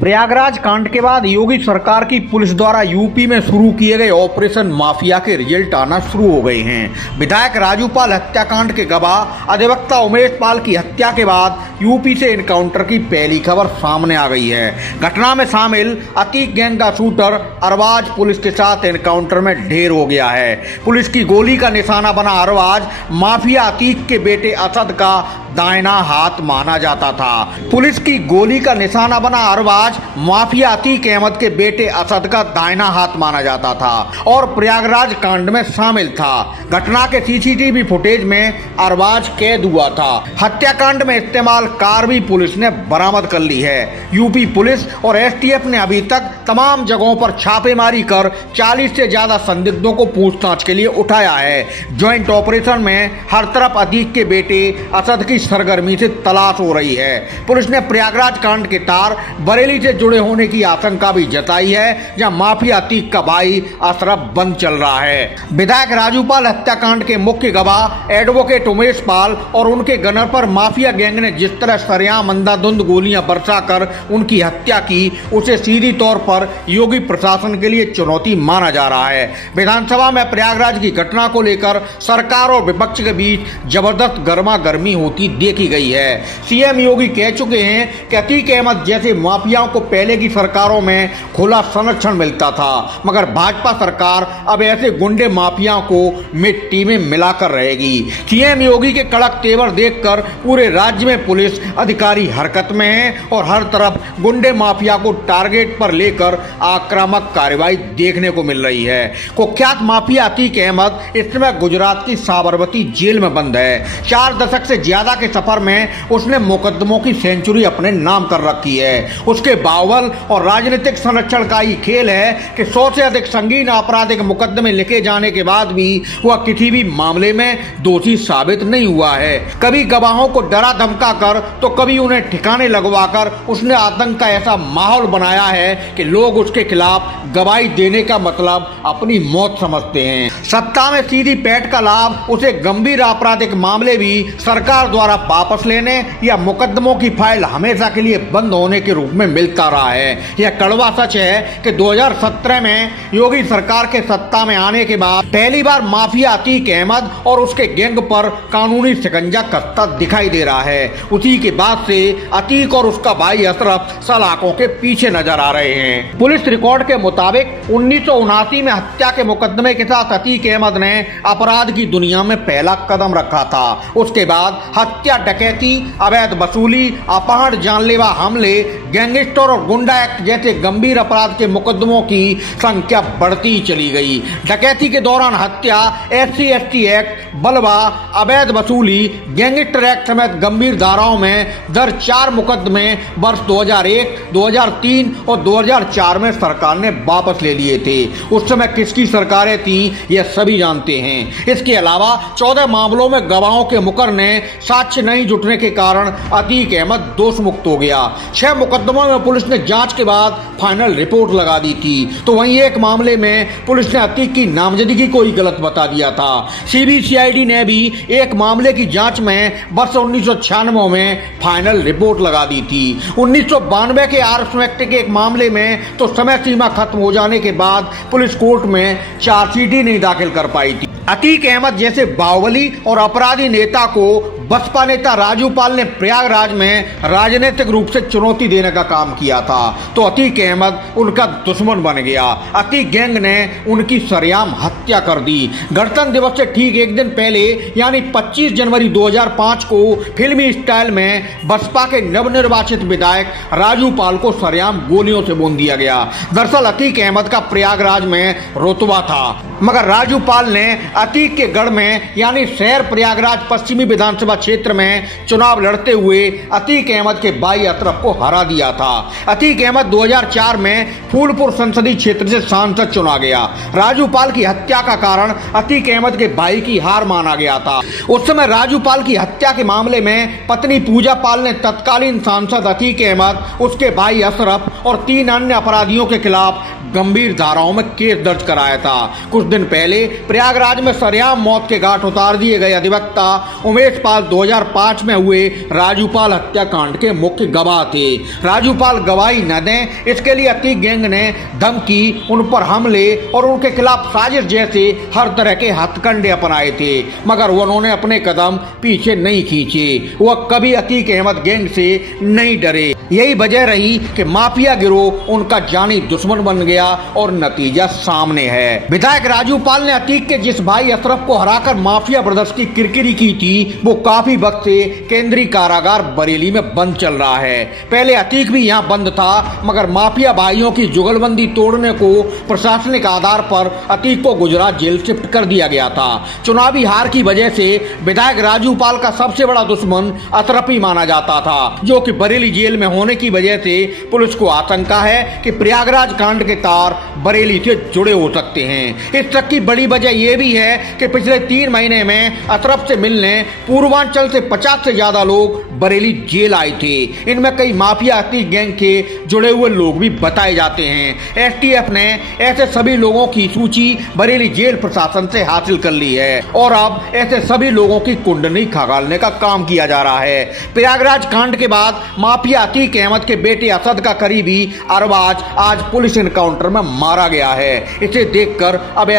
प्रयागराज कांड के बाद योगी सरकार की पुलिस द्वारा यूपी में शुरू किए गए ऑपरेशन माफिया के रिजल्ट आना शुरू हो गए हैं। विधायक राजू पाल हत्याकांड के गवाह अधिवक्ता उमेश पाल की हत्या के बाद यूपी से एनकाउंटर की पहली खबर सामने आ गई है। घटना में शामिल अतीक गैंग का शूटर अरबाज पुलिस के साथ एनकाउंटर में ढेर हो गया है। पुलिस की गोली का निशाना बना अरबाज माफिया अतीक के बेटे असद का दाहिना हाथ माना जाता था। पुलिस की गोली का निशाना बना अरबाज माफिया अतीक अहमद के बेटे असद का दाहिना हाथ माना जाता था और प्रयागराज कांड में शामिल था। घटना के सीसीटीवी फुटेज में अरबाज कैद हुआ था। हत्याकांड में इस्तेमाल कार भी पुलिस ने बरामद कर ली है। यूपी पुलिस और एसटीएफ ने अभी तक तमाम जगहों पर छापेमारी कर 40 से ज्यादा संदिग्धों को पूछताछ के लिए उठाया है। ज्वाइंट ऑपरेशन में हर तरफ अतीक के बेटे असद की सरगर्मी से तलाश हो रही है। पुलिस ने प्रयागराज कांड के तार बरेली से जुड़े होने की आशंका भी जताई है, जहां माफिया अतीक का भाई अशरफ बंद चल रहा है। विधायक राजू पाल हत्याकांड के मुख्य गवाह एडवोकेट उमेश पाल और उनके गनर पर माफिया गैंग ने जिस तरह सरेआम अंधाधुंध गोलियां बरसाकर उनकी हत्या की, उसे सीधी तौर पर योगी प्रशासन के लिए चुनौती माना जा रहा है। विधानसभा में प्रयागराज की घटना को लेकर सरकार और विपक्ष के बीच जबरदस्त गर्मा गर्मी होती देखी गई है। सीएम योगी कह चुके हैं कि अतीक अहमद जैसे माफियाओं को पहले की सरकारों में खुला संरक्षण मिलता था, मगर भाजपा सरकार अब ऐसे गुंडे माफियाओं को मिट्टी में मिलाकर रहेगी। सीएम योगी के कड़क तेवर देखकर पूरे राज्य में पुलिस अधिकारी हरकत में है और हर तरफ गुंडे माफिया को टारगेट पर लेकर आक्रामक कार्रवाई देखने को मिल रही है। कुख्यात माफिया अतीक अहमद इस समय गुजरात की साबरमती जेल में बंद है। 4 दशक से ज्यादा के सफर में उसने मुकदमों की सेंचुरी अपने नाम कर रखी है। उसके बाहुबल और राजनीतिक संरक्षण का ही खेल है कि 100 से अधिक संगीन आपराधिक मुकदमे लिखे जाने के बाद भी वह किसी भी मामले में दोषी साबित नहीं हुआ है। कभी गवाहों को डरा धमका कर तो कभी उन्हें ठिकाने लगवाकर उसने आतंक का ऐसा माहौल बनाया है कि लोग उसके खिलाफ गवाही देने का मतलब अपनी मौत समझते हैं। सत्ता में सीधी पैठ का लाभ उसे गंभीर आपराधिक मामले भी सरकार द्वारा वापस लेने या मुकदमों की फाइल हमेशा के लिए बंद होने के रूप में मिलता रहा है। यह कड़वा सच है कि 2017 में योगी सरकार के सत्ता में आने के बाद पहली बार माफिया अतीक अहमद और उसके गैंग पर कानूनी शिकंजा कसता दिखाई दे रहा है। उसी के बाद से अतीक और उसका भाई अशरफ सलाखों के पीछे नजर आ रहे हैं। पुलिस रिकॉर्ड के मुताबिक 1979 में हत्या के मुकदमे के साथ अतीक अहमद ने अपराध की दुनिया में पहला कदम रखा था। उसके बाद हत्या, डकैती, अवैध वसूली, अपहरण, जानलेवा हमले, गैंगस्टर और गुंडा एक्ट जैसे गंभीर अपराध के मुकदमों की संख्या बढ़ती चली गई। डकैती के दौरान हत्या, SC/ST एक्ट, बलवा, अवैध वसूली, गैंगस्टर एक्ट समेत गंभीर धाराओं में दर्ज 4 मुकदमे वर्ष 2001, 2003 और 2004 में सरकार ने वापस ले लिए थे। उस समय किसकी सरकारें थी यह सभी जानते हैं। इसके अलावा 14 मामलों में गवाहों के मुकरने, साक्ष्य नहीं जुटने के कारण अतीक अहमद दोष मुक्त हो गया। 6 मुकदमों में पुलिस ने जांच के बाद फाइनल रिपोर्ट लगा दी थी, तो वहीं एक मामले में पुलिस ने अतीक की नामजदगी को ही गलत बता दिया था। CBCID ने भी एक मामले की जांच में वर्ष 1996 में फाइनल रिपोर्ट लगा दी थी। 1992 के आर्म्स एक्ट के एक मामले में तो समय सीमा खत्म हो जाने के बाद पुलिस कोर्ट में चार्जशीट ही नहीं दाखिल कर पाई थी। अतीक अहमद जैसे बाहुबली और अपराधी नेता को बसपा नेता राजू पाल ने प्रयागराज में राजनीतिक रूप से चुनौती देने का काम किया था, तो अतीक अहमद उनका दुश्मन बन गया। अतीक गैंग ने उनकी सरेआम हत्या कर दी। गणतंत्र दिवस से ठीक एक दिन पहले यानी 25 जनवरी 2005 को फिल्मी स्टाइल में बसपा के नवनिर्वाचित विधायक राजू पाल को सरेआम गोलियों से भून दिया गया। दरअसल अतीक अहमद का प्रयागराज में रुतबा था, मगर राजू पाल ने अतीक के गढ़ में यानी शहर प्रयागराज पश्चिमी विधानसभा क्षेत्र में चुनाव लड़ते हुए अतीक अहमद के भाई अशरफ को हरा दिया था। अतीक अहमद 2004 में फूलपुर संसदीय क्षेत्र से सांसद चुना गया। राजू पाल की हत्या का कारण अतीक अहमद के भाई की हार माना गया था। उस समय राजू पाल की हत्या के मामले में पत्नी पूजा पाल ने तत्कालीन सांसद अतीक अहमद, उसके भाई अशरफ और 3 अन्य अपराधियों के खिलाफ गंभीर धाराओं में केस दर्ज कराया था। कुछ दिन पहले प्रयागराज में सरेआम मौत के घाट उतार दिए गए अधिवक्ता उमेश पाल 2005 में हुए राजूपाल हत्याकांड के मुख्य गवाह थे। राजूपाल गवाही न दें, इसके लिए अतीक गैंग ने धमकी, उन पर हमले और उनके खिलाफ साजिश जैसे हर तरह के हथकंडे अपनाए थे, मगर उन्होंने अपने कदम पीछे नहीं खींचे। वह कभी अतीक अहमद गैंग से नहीं डरे। यही वजह रही कि माफिया गिरोह उनका जानी दुश्मन बन गया और नतीजा सामने है। विधायक राजूपाल ने अतीक के जिस भाई अशरफ को हराकर माफिया ब्रदर्स की किरकिरी की थी, वो काफी वक्त से केंद्रीय कारागार बरेली में बंद चल रहा है। पहले अतीक भी यहाँ बंद था, मगर माफिया भाइयों की जुगलबंदी तोड़ने को प्रशासनिक आधार पर अतीक को गुजरात जेल शिफ्ट कर दिया गया था। चुनावी हार की वजह से विधायक राजूपाल का सबसे बड़ा दुश्मन अशरफ ही माना जाता था, जो कि बरेली जेल में होने की वजह से पुलिस को आशंका है कि प्रयागराज कांड के तार बरेली से जुड़े हो सकते हैं। इस तक की बड़ी वजह यह भी है कि पिछले 3 महीने में अशरफ से मिलने पूर्वांचल से 50 से ज्यादा लोग बरेली जेल आए थे। इनमें कई माफिया अतीक गैंग के जुड़े हुए लोग भी बताए जाते हैं। एसटीएफ ने ऐसे सभी लोगों की सूची बरेली जेल प्रशासन से हासिल कर ली है और अब ऐसे सभी लोगों की कुंडली खंगालने का काम किया जा रहा है। प्रयागराज कांड के बाद माफिया अतीक अहमद के बेटे असद का करीबी अरबाज आज पुलिस एनकाउंटर में मारा गया है। इसे देखकर अब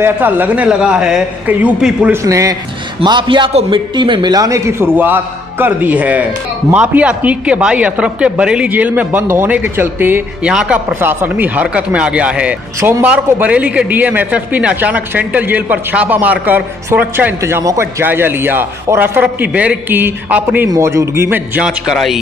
ऐसा लगने लगा है कि यूपी पुलिस ने माफिया को मिट्टी में मिलाने की शुरुआत कर दी है। माफिया अतीक के भाई अशरफ के बरेली जेल में बंद होने के चलते यहां का प्रशासन भी हरकत में आ गया है। सोमवार को बरेली के डीएम एसएसपी ने अचानक सेंट्रल जेल पर छापा मारकर सुरक्षा इंतजामों का जायजा लिया और अशरफ की बैरक की अपनी मौजूदगी में जांच कराई।